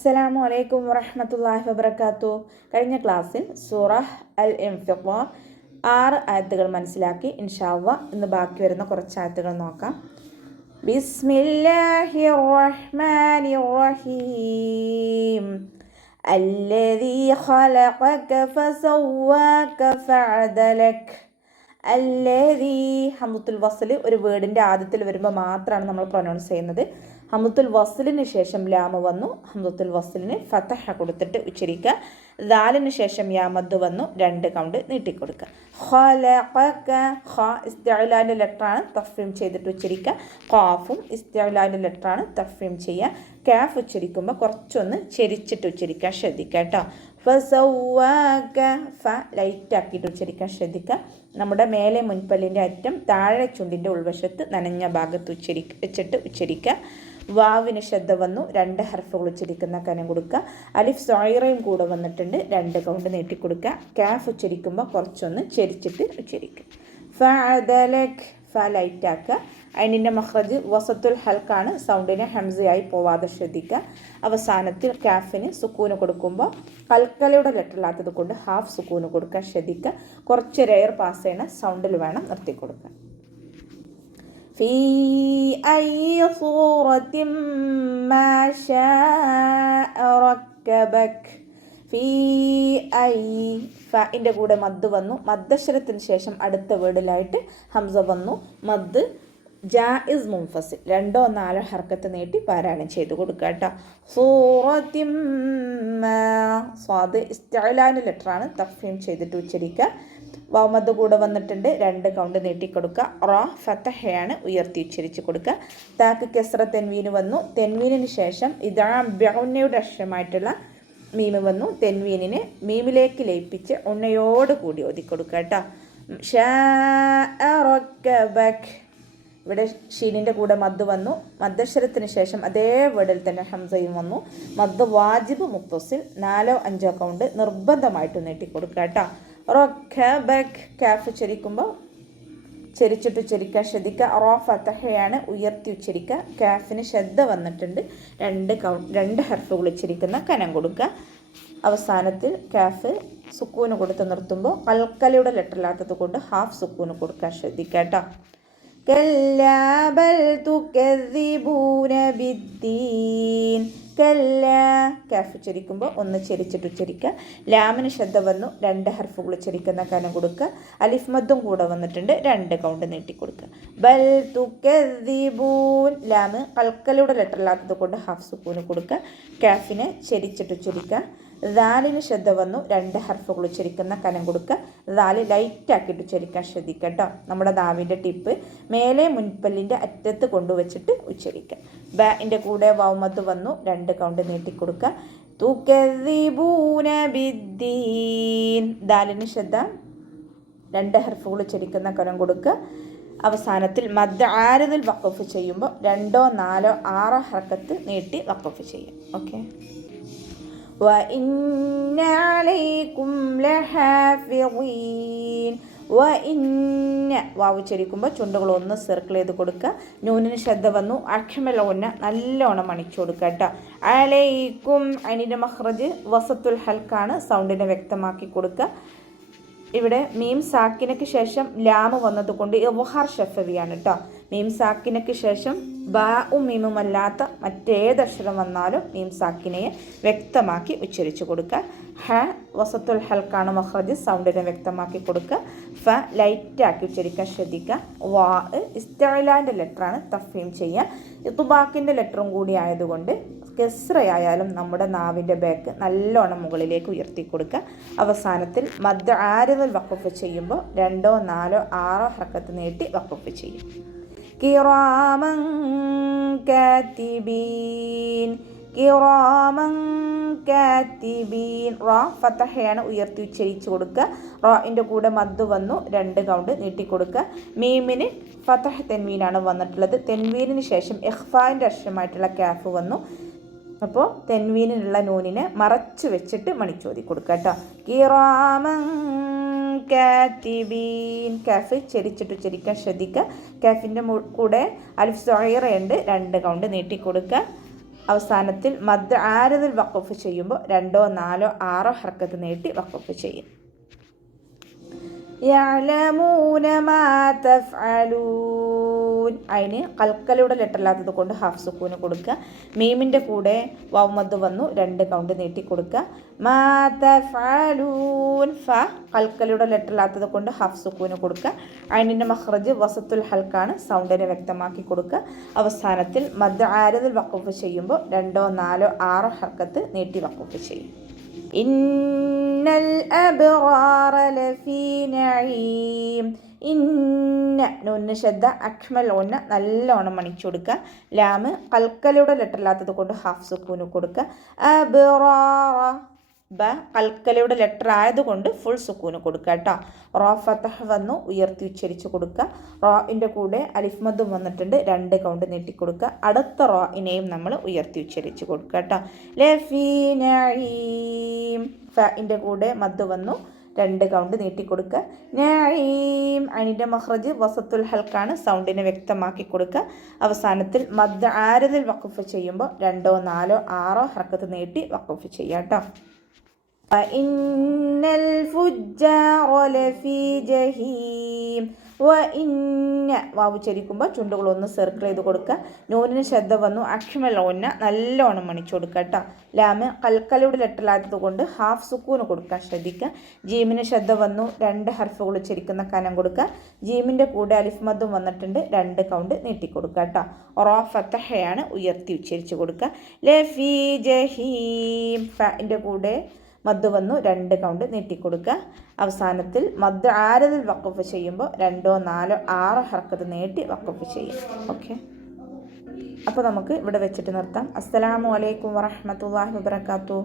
അസ്സലാമു അലൈക്കും വറഹ്മത്തുള്ളാഹി വബറകാതുഹു. കഴിഞ്ഞ ക്ലാസ്സിൽ സൂറഹ് അൽ ഇൻഫിത്താർ 6 ആയത്തുകൾ മനസ്സിലാക്കി. ഇൻഷാ അല്ലാഹ് ഇന്ന് ബാക്കി വരുന്ന കുറച്ച് ആയത്തുകൾ നോക്കാം. ബിസ്മില്ലാഹിർ റഹ്മാനിർ റഹീം. അല്ലദീ ഖലഖക ഫസവ്വാക ഫഅദലക. അല്ലദീ ഹംദത്തുൽ വസ്ൽ ഒരു വേർഡിൻ്റെ ആദ്യത്തിൽ വരുമ്പോൾ മാത്രമാണ് നമ്മൾ പ്രൊനൗൺസ് ചെയ്യുന്നത്. ഹംദത്തുൽ വസ്ലിന് ശേഷം ലാമ് വന്നു. ഹംദത്തുൽ വസ്ലിന് ഫതഹ കൊടുത്തിട്ട് ഉച്ചരിക്കുക. ദാലിന് ശേഷം യാമദ് വന്നു. 2 കൗണ്ട് നീട്ടിക്കൊടുക്കുക. ഖലഖക ഖ ഇസ്തിഅലാന്റെ ലെറ്ററാണ്, തഫ്വീം ചെയ്തിട്ട് ഉച്ചരിക്കുക. ഖാഫും ഇസ്തിഅലാന്റെ ലെറ്ററാണ്, തഫ്വീം ചെയ്യുക. കാഫ് ഉച്ചരിക്കുമ്പോൾ കുറച്ചൊന്ന് ചെരിച്ചിട്ട് ഉച്ചരിക്കാൻ ശ്രദ്ധിക്കുക കേട്ടോ. ഫസവ്വാക ഫ ലൈറ്റ് ആക്കിയിട്ട് ഉച്ചരിക്കാൻ ശ്രദ്ധിക്കുക. നമ്മുടെ മേലെ മുൻപല്ലിൻ്റെ അറ്റം താഴെ ചുണ്ടിൻ്റെ ഉൾവശത്ത് നനഞ്ഞ ഭാഗത്ത് വെച്ചിട്ട് ഉച്ചരിക്കുക. വാവിന് ശ്രദ്ധ വന്നു. 2 ഹർഫുകൾ ഉച്ചരിക്കുന്ന കനം കൊടുക്കുക. അലിഫ് സോയിറയും കൂടെ വന്നിട്ടുണ്ട്. 2 കൗണ്ട് നീട്ടിക്കൊടുക്കുക. കാഫ് ഉച്ചരിക്കുമ്പോൾ കുറച്ചൊന്ന് ചെരിച്ചിട്ട് ഉച്ചരിക്കുക. ഫഅദലക് ഫ ലൈറ്റ് ആക്കുക. അതിൻ്റെ മഖ്റജ് വസത്തുൽ ഹൽക്കാണ്, സൗണ്ടിനെ ഹംസയായി പോവാതെ ശ്രദ്ധിക്കുക. അവസാനത്തിൽ കാഫിന് സുക്കൂന് കൊടുക്കുമ്പോൾ കൽക്കലയുടെ ലെറ്ററില്ലാത്തത് കൊണ്ട് ഹാഫ് സുക്കൂന് കൊടുക്കാൻ ശ്രദ്ധിക്കുക. കുറച്ച് എയർ പാസ് ചെയ്യണ സൗണ്ടിൽ വേണം നിർത്തി കൊടുക്കാൻ. ഫീ അയ്യി സൂറത്തിൻ മാ ശാഅ റക്കബക്. ഫീ അയ്യി ഫഇൻ്റെ കൂടെ മദ് വന്നു. മദ്ദശ്രത്തിന് ശേഷം അടുത്ത വേർഡിലായിട്ട് ഹംസ വന്നു. മദ് ജായിസ് മുൻഫസിൽ 2 or 4 ഹർക്കത്ത് നീട്ടി പാരായണം ചെയ്ത് കൊടുക്കുക കേട്ടോ. സൂറത്തിൻ സ്വാദ് ഇസ്തിഅലാന്റെ ലെറ്ററാണ്, തഫ്വീം ചെയ്തിട്ട് ഉച്ചരിക്കുക. വമദ് കൂടെ വന്നിട്ടുണ്ട്. 2 കൗണ്ട് നീട്ടിക്കൊടുക്കുക. റ ഫതഹയാണ്, ഉയർത്തി ഉച്ചരിച്ച് കൊടുക്കുക. താക്ക് കെസ്ര തെൻവീന് വന്നു. തെൻവീനിന് ശേഷം ഇതാ ബൗനയുടെ അക്ഷരമായിട്ടുള്ള മീമ് വന്നു. തെൻവീനിനെ മീമിലേക്ക് ലയിപ്പിച്ച് ഉണ്ണയോട് കൂടി ഓതിക്കൊടുക്കുക കേട്ടോ. ശാഅ റക്കബക്. ഇവിടെ ഷീനിൻ്റെ കൂടെ മദ് വന്നു. മദ്ദശ്വരത്തിന് ശേഷം അതേ വേർഡിൽ തന്നെ ഹംസയും വന്നു. മദ് വാജിബ് മുത്തസിൽ 4 or 5 കൗണ്ട് നിർബന്ധമായിട്ട് നീട്ടിക്കൊടുക്കുക കേട്ടോ. റക്കബക് കാഫ് ഉച്ചരിക്കുമ്പോൾ ചെരിച്ചിട്ട് ഉച്ചരിക്കാൻ ശ്രദ്ധിക്കുക. റോ ഫതഹയാണ്, ഉയർത്തി ഉച്ചരിക്കുക. കാഫിന് ശ്രദ്ധ വന്നിട്ടുണ്ട്. 2 ഹർഫുകൾ ഉച്ചരിക്കുന്ന കനം കൊടുക്കുക. അവസാനത്തിൽ കാഫ് സുക്കൂന് കൊടുത്ത് നിർത്തുമ്പോൾ കൽക്കലയുടെ ലെറ്ററില്ലാത്തത് കൊണ്ട് ഹാഫ് സുക്കൂന് കൊടുക്കാൻ ശ്രദ്ധിക്കുക കേട്ടോ. കല്ലാ ബൽ തുകദ്ദിബൂന ബിദ്ദീൻ. കല്ലാ കാഫ് ഉച്ചരിക്കുമ്പോൾ ഒന്ന് ചെരിച്ചിട്ട് ഉച്ചരിക്കുക. ലാമിന് ശ്രദ്ധ വന്നു. 2 ഹർഫുകൾ ഉച്ചരിക്കുന്ന കനം കൊടുക്കുക. അലിഫ് മദ്ദും കൂടെ വന്നിട്ടുണ്ട്. 2 കൗണ്ട് നീട്ടിക്കൊടുക്കുക. ബൽ തുകദ്ദിബൂൻ ലാമ് കൽക്കലയുടെ ലെറ്ററില്ലാത്തത് കൊണ്ട് ഹാഫ് സുക്കൂന് കൊടുക്കുക. കാഫിനെ ചെരിച്ചിട്ട് ഉച്ചരിക്കുക. ദാലിന് ശ്രദ്ധ വന്നു. 2 ഹർഫുകൾ ഉച്ചരിക്കുന്ന കനം കൊടുക്കുക. ദാല് ലൈറ്റ് ആക്കിയിട്ട് ഉച്ചരിക്കാൻ ശ്രദ്ധിക്കുക കേട്ടോ. നമ്മുടെ നാവിൻ്റെ ടിപ്പ് മേലെ മുൻപല്ലിൻ്റെ അറ്റത്ത് കൊണ്ടുവച്ചിട്ട് ഉച്ചരിക്കുക. ബിൻ്റെ കൂടെ വൗമത്ത് വന്നു. 2 കൗണ്ട് നീട്ടിക്കൊടുക്കുക. തുകദ്ദിബൂന ബിദ്ദീൻ. ദാലിന് ശ്രദ്ധ. 2 ഹർഫുകൾ ഉച്ചരിക്കുന്ന കനം കൊടുക്കുക. അവസാനത്തിൽ മദ് ആരിദിൽ വഖഫ് ചെയ്യുമ്പോൾ 2 or 4 or 6 ഹർക്കത്ത് നീട്ടി വഖഫ് ചെയ്യും. ഓക്കെ. وَإِنَّ عَلَيْكُمْ لَحَافِظِينَ. وَإِنَّ വാവ് ഉച്ചരിക്കുമ്പോൾ ചുണ്ടുകൾ ഒന്ന് സർക്കിൾ ചെയ്ത് കൊടുക്കുക. നൂനിന് ശ്രദ്ധ വന്നു. അക്ഷമലോന നല്ലോണം മണിച്ചു കൊടുക്കുക കേട്ടോ. അലൈക്കും അതിൻ്റെ മഖ്റജ് വസത്തുൽ ഹൽക്കാണ്, സൗണ്ടിനെ വ്യക്തമാക്കി കൊടുക്കുക. ഇവിടെ മീം സാക്കിനയ്ക്ക് ശേഷം ലാമ് വന്നതുകൊണ്ട് ഇദ്ഹാർ ഷഫവിയാണ് കേട്ടോ. മീം സാക്കിനയ്ക്ക് ശേഷം ബാഉം മീമും അല്ലാത്ത മറ്റേതക്ഷരം വന്നാലും മീം സാക്കിനയെ വ്യക്തമാക്കി ഉച്ചരിച്ചു കൊടുക്കുക. ഹ വസത്തുൽ ഹൽക്കാണ് മഖ്റജ്, സൗണ്ടിനെ വ്യക്തമാക്കി കൊടുക്കുക. ഫ ലൈറ്റാക്കി ഉച്ചരിക്കാൻ ശ്രദ്ധിക്കുക. വാ ഇസ്തിഅലാന്റെ ലെറ്ററാണ്, തഫ്വീം ചെയ്യുക. ഇത്ബാക്കിൻ്റെ ലെറ്ററും കൂടി ആയതുകൊണ്ട് കെസ്റയായാലും നമ്മുടെ നാവിൻ്റെ ബാക്ക് നല്ലോണം മുകളിലേക്ക് ഉയർത്തി കൊടുക്കുക. അവസാനത്തിൽ മദ് ആരിദിൽ വഖഫ് ചെയ്യുമ്പോൾ 2 or 4 or 6 ഹർക്കത്ത് നീട്ടി വഖഫ് ചെയ്യും. കിറാമൻ കാതിബീൻ. കിറാമൻ കാതിബീൻ. റ ഫതഹയാണ്, ഉയർത്തി ഉച്ചരിച്ചു കൊടുക്കുക. റാഇൻ്റെ കൂടെ മദ് വന്നു. 2 കൗണ്ട് നീട്ടിക്കൊടുക്കുക. മീമിന് ഫതഹ തെൻവീനാണ് വന്നിട്ടുള്ളത്. തെൻവീനിന് ശേഷം ഇഖ്ഫാൻ്റെ അക്ഷരമായിട്ടുള്ള കാഫ് വന്നു. അപ്പോൾ തെൻവീനിനുള്ള നൂനിനെ മറച്ച് വെച്ചിട്ട് മണിച്ചോതി കൊടുക്കുക കേട്ടോ. കിറാമൻ കാതിബീൻ. കാഫ് ചെരിച്ചിട്ട് ഉച്ചരിക്കാൻ ശ്രദ്ധിക്കുക. കാഫിൻ്റെ കൂടെ അലിഫ് സോയിറയുണ്ട്. 2 കൗണ്ട് നീട്ടിക്കൊടുക്കുക. അവസാനത്തിൽ മദ് ആരദിൽ വഖഫ് ചെയ്യുമ്പോൾ 2, 4, 6 ഹർക്കത്ത് നീട്ടി വഖഫ് ചെയ്യും. യഅലമൂന മാ തഫ്അലൂൻ. അതിന് കൽക്കലയുടെ ലെറ്ററില്ലാത്തത് കൊണ്ട് ഹാഫ് സുക്കൂന് കൊടുക്കുക. മീമിൻ്റെ കൂടെ വാവ് മദ് വന്നു 2 കൗണ്ട് നീട്ടി കൊടുക്കുക. മാ തഫ്അലൂൻ. ഫ കൽക്കലയുടെ ലെറ്ററില്ലാത്തത് കൊണ്ട് ഹാഫ് സുക്കൂന് കൊടുക്കുക. അതിൻ്റെ മഖ്റജ് വസത്തുൽ ഹൽക്കാണ്, സൗണ്ടിനെ വ്യക്തമാക്കി കൊടുക്കുക. അവസാനത്തിൽ മദ് ആരദിൽ വഖഫ് ചെയ്യുമ്പോൾ 2, 4, 6 ഹർക്കത്ത് നീട്ടി വഖഫ് ചെയ്യും. ഇന്നൽ അബ്റാറ ലഫീ നഈം. ഇന്ന നൂന് ശബ്ദ അക്മൽ ഒന്ന നല്ലോണം മണിച്ചു കൊടുക്കുക. ലാമ് കൽക്കലയുടെ ലെറ്ററില്ലാത്തത് കൊണ്ട് ഹാഫ് സുക്കൂന് കൊടുക്കുക. അബ്റാറ ബ കൽക്കലയുടെ ലെറ്റർ ആയതുകൊണ്ട് ഫുൾ സുക്കൂന് കൊടുക്കുക കേട്ടോ. റോ ഫതഹ് വന്നു ഉയർത്തി ഉച്ചരിച്ച് കൊടുക്കുക. റോയിൻ്റെ കൂടെ അലിഫ് മദ്ദും വന്നിട്ടുണ്ട്, 2 കൗണ്ട് നീട്ടിക്കൊടുക്കുക. അടുത്ത റോയിനെയും നമ്മൾ ഉയർത്തി ഉച്ചരിച്ച് കൊടുക്കുക കേട്ടോ. ലഫീ നഈം. ഫഇൻ്റെ കൂടെ മദ്ദ് വന്നു, 2 കൗണ്ട് നീട്ടിക്കൊടുക്കുക. നഈം അതിൻ്റെ മഖ്റജ് വസത്തുൽ ഹൽക്കാണ്, സൗണ്ടിനെ വ്യക്തമാക്കി കൊടുക്കുക. അവസാനത്തിൽ മദ് ആരദിൽ വഖഫ് ചെയ്യുമ്പോൾ 2, 4, 6 ഹർക്കത്ത് നീട്ടി വഖഫ് ചെയ്യാം കേട്ടോ. ഇന്നൽ ഫുജ്ജാറ ലഫീ ജഹീം. ഇന്ന വാവ് ചരിക്കുമ്പോൾ ചുണ്ടുകളൊന്ന് സർക്കിൾ ചെയ്ത് കൊടുക്കുക. നൂനിന് ശ്രദ്ധ വന്നു അക്മൽ ഒന്ന നല്ലോണം മണിച്ചു കൊടുക്കുക കേട്ടോ. ലാമ് കൽക്കലയുടെ ലെറ്ററിലാത്തത് കൊണ്ട് ഹാഫ് സുക്കൂന് കൊടുക്കാൻ ശ്രദ്ധിക്കുക. ജീമിന് ശ്രദ്ധ വന്നു 2 ഹർഫുകൾ ഉച്ചരിക്കുന്ന കനം കൊടുക്കുക. ജീമിൻ്റെ കൂടെ അലിഫ് മദ്ദും വന്നിട്ടുണ്ട്, 2 കൗണ്ട് നീട്ടിക്കൊടുക്കുക കേട്ടോ. റോ ഫതഹയാണ് ഉയർത്തി ഉച്ചരിച്ച് കൊടുക്കുക. ലഫീ ജഹീം. ഫഇൻ്റെ കൂടെ മദ് വന്നു 2 കൗണ്ട് നീട്ടിക്കൊടുക്കുക. അവസാനത്തിൽ മദ് ആരദിൽ വഖഫ് ചെയ്യുമ്പോൾ 2, 4, 6 ഹർക്കത്ത് നീട്ടി വഖഫ് ചെയ്യും. ഓക്കെ, അപ്പോൾ നമുക്ക് ഇവിടെ വെച്ചിട്ട് നിർത്താം. അസ്സലാമു അലൈക്കും വറഹ്മത്തുള്ളാഹി വബറകാതുഹു.